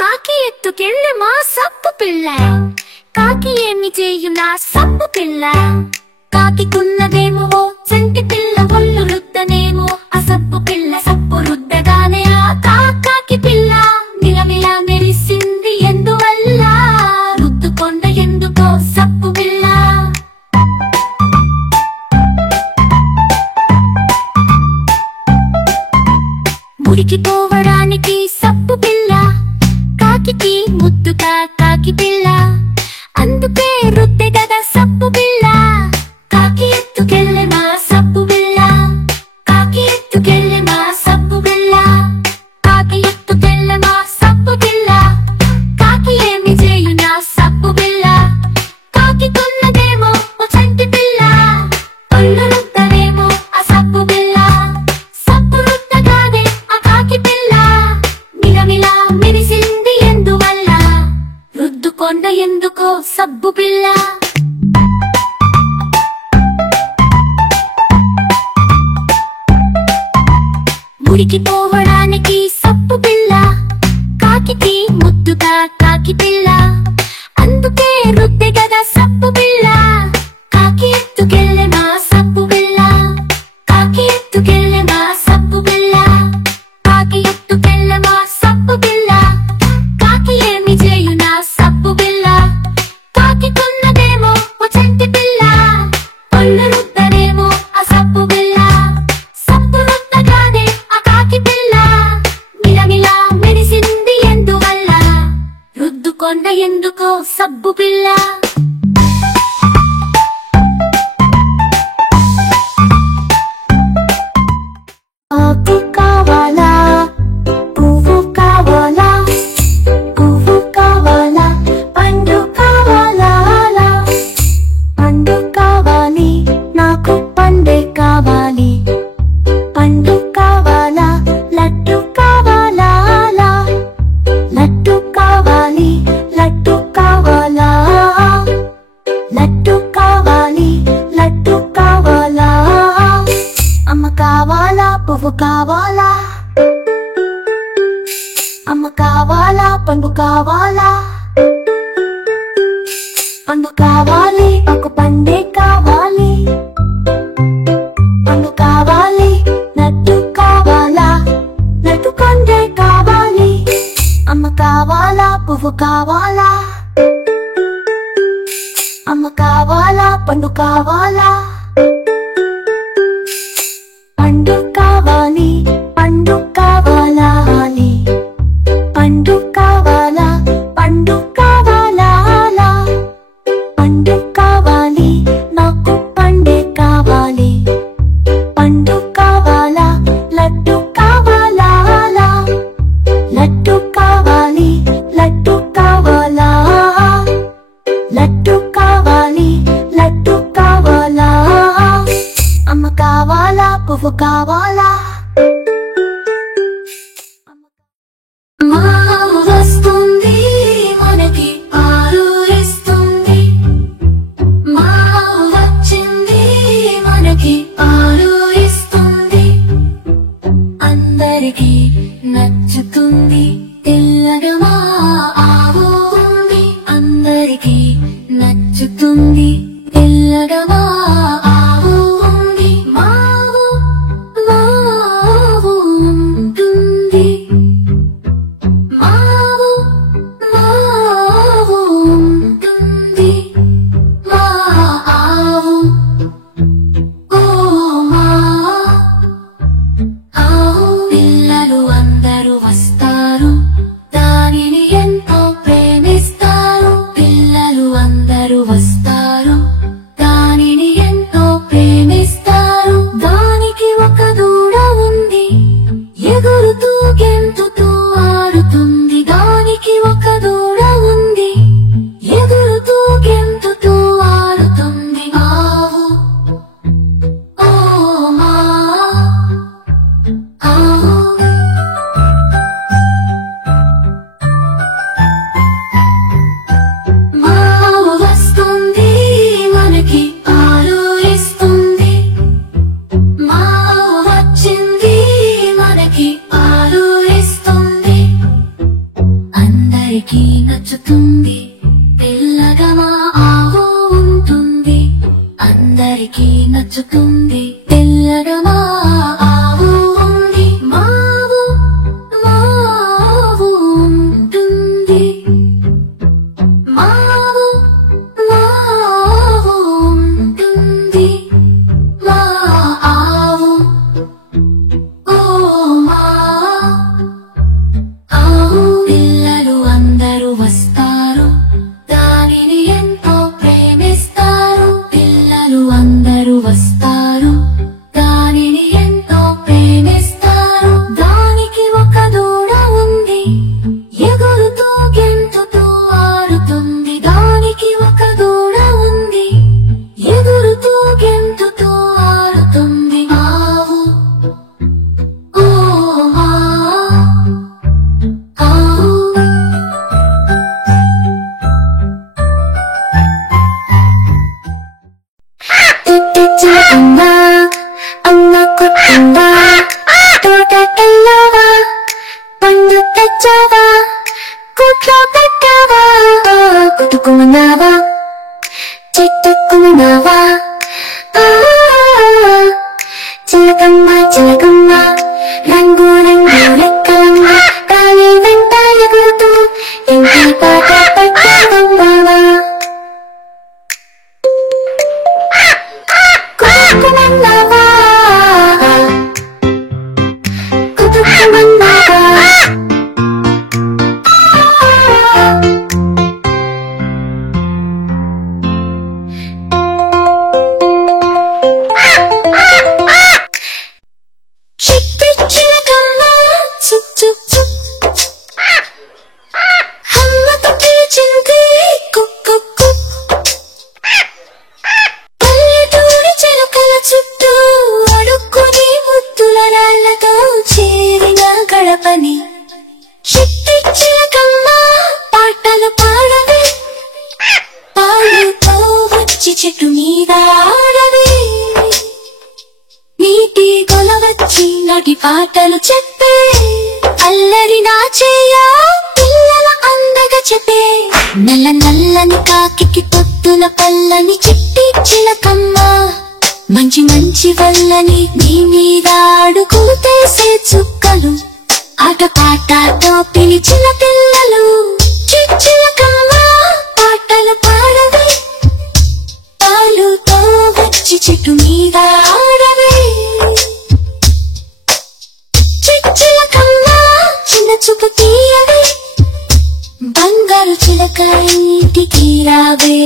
కాకి ఎత్తుకెళ్ళి మా సప్పు పిల్ల, కాకి ఏమి చేయు నా సప్పు పిల్ల. కాకికున్నదేమో ఓ చంటి పిల్ల, ఒళ్ళు రుద్దనేమో ఆ సప్పు పిల్ల. సప్పు రుద్దగానే ఆ కాకి పిల్ల నిలమిలా మెరిసింది ఎందువల్ల? రుద్దుకొండ ఎందుకో సప్పు పిల్ల. మురికి పోవడానికి సప్పు పిల్ల, కాకికి ముద్దుగా కాకి పిల్ల. అందుకే రుద్దె గదా సప్పు పిల్ల. కాకి ఎత్తుకెళ్ళే మా సప్పు పిల్ల, కాకి ఎత్తుకెళ్ళే మా సప్పు పిల్ల. కాకి ఎత్తుకెళ్ళే మా సప్పు పిల్ల, కాకి ఏమి చేయు నా సప్పు పిల్ల. కాకికున్నదేమో ఓ చంటి పిల్ల, ఒళ్ళు రుద్దనేమో ఆ సప్పు పిల్ల. సప్పు రుద్దగానే ఆ కాకి పిల్ల మిలమిలా మెరిసింది ఎందువల్ల? రుద్దుకొండ ఎందుకో సబ్బు పిల్ల. మురికి పోవడానికి సప్పు పిల్ల, కాకికి ముద్దుగా కాకి పిల్ల. అందుకే రుద్దె గదా సప్పు పిల్ల. కాకి ఎత్తుకెళ్ళే మా సప్పు పిల్ల, కాకి ఎత్తుకెళ్ళే మా సప్పు పిల్ల. కాకి ఎత్తుకెళ్ళే మా సప్పు పిల్ల, కాకి ఏమి చేయు నా సప్పు పిల్ల. కాకికున్నదేమో ఓ చంటి పిల్ల, ఒళ్ళు రుద్దనేమో ఆ సప్పు పిల్ల. సప్పు రుద్దగానే ఆ కాకి పిల్ల మిలమిలా మెరిసింది ఎందువల్ల? రుద్దుకొండ ఎందుకో సబ్బు పిల్ల. ఆకు కావాలా, పువ్వు కావాలా, పువ్వు కావాలా, పండు కావాలా? పండు కావాలి నాకు, పండే కావాలి. పండు కావాలా, లడ్డు కావాలా? లడ్డు కావాలి, లడ్డు కావాలా? లడ్డు కావాలి, లడ్డు కావాలా? అమ్మ కావాలా, పువ్వు కావాలా? అమ్మ కావాలా, పండు కావాలా? పండు కావాలి, ఒక పండే కావాలి. పండు కావాలి, లడ్డు కావాలా? లడ్డు పండే కావాలి. అమ్మ కావాలా, పువ్వు కావాలా? అమ్మ కావాలా, పండు కావాలా? పండు కావాలి, పండు కావాలా? పండు కావాలా, పండు కావాలా? పండు కావాలి నాకు, పండే కావాలి. పండు కావాలా, లడ్డు కావాలా? లడ్డు కావాలి, లడ్డు కావాలా? లడ్డు కావాలి, లడ్డు కావాలా? అమ్మ కావాలా, పువ్వు కావాలా? మావు వస్తుంది మనకి పాలు ఇస్తుంది. మావు వచ్చింది మనకి పాలు ఇస్తుంది. అందరికీ నచ్చుతుంది తెల్లగా మా ఆవు ఉంది. అందరికీ నచ్చుతుంది తెల్లగా మా ఆవు ఉంది. మావు మావు ఉంటుంది. మావు మావు ఉంటుంది. మా ఆవు ఓ మా ఆవు. పిల్లలు అందరూ వస్తారు, దానిని ఎంతో ప్రేమిస్తారు. పిల్లలు అందరూ వస్తారు, దానిని ఎంతో ప్రేమిస్తారు. దానికి ఒక దూడ ఉంది, ఎగురుతూ గెంతుతూ ఆడుతుంది. దానికి ఒక దూడ ఉంది, ఎగురుతూ గెంతుతూ ఆడుతుంది. ఆవు ఓ మా ఆవు. మావు వస్తుంది మనకి పాలు ఇస్తుంది. మావు వచ్చింది మనకి పాలు ఇస్తుంది. అందరికీ నచ్చుతుంది పిల్లగా మా ఆవు ఉంటుంది అందరికీ నచ్చుతుంది పిల్లగా మా ఆవు ఉంది మావు మావు ఉంటుంది మావు మావు ఉంటుంది మా ఆవు ఓ మా ఆవు పిల్లలు అందరూ వస్తారు దానిని ఎంతో ప్రేమిస్తారు పిల్లలు అందరూ వస్తారు దానిని ఎంతో ప్రేమిస్తారు దానికి ఒక దూడ ఉంది ఎగురుతూ గెంతుతూ ఆడుతుంది దానికి ఒక దూడ ఉంది ఎగురుతూ గెంతుతూ ఆడుతుంది ఆవు ఓ ఆవు చిలకమ్మ అమ్మ కొట్టమ్మ తోటకెళ్ళవా పండు తెచ్చావా కూట్లో పెట్టావా కుట్టుకున్నావా చెట్టుకున్నావా చిలకమ్మ చిలకమ్మ రంగు రంగు రెక్కలమ్మ కాలి వెంట ఎగురుతూ ఇంటి పాట పెట్టావమ్మా కుట్టుకున్నావా కుట్టుకున్నావా చిట్టి చిలకమ్మ చుక్ చుక్ చుక్ అమ్మతో పిలిచింది కుక్ కుక్ కుక్ పల్లెటూరి చిలుకల చుట్టూ అడుక్కుని ముద్దుల రాళ్ళతో చేరిన గడపని చిట్టి చిలకమ్మ పాటలు పాడవే పాడుతో వచ్చి చెట్టు మీద ఆడవే నీటి గొలవచ్చి నటి పాటలు చెప్పే అల్లరి నా చెయ్య పిల్లల అందగా చెప్పే నల్ల నల్లని కాకి పొత్తుల పల్లని చిట్టి చిలకమ్మ మంచి మంచి వల్లని నీ మీద అడుగుతేసే చుక్కలు ఆట పాటతో పిలిచిన పిల్లలు చిలకమ్మ పాటలు పాడవే పాలుతో వచ్చి చెట్టు మీద ఆడవే చిలకమ్మ చిన్న చూపు తీయవే బంగారు చిలక ఇంటికి రావే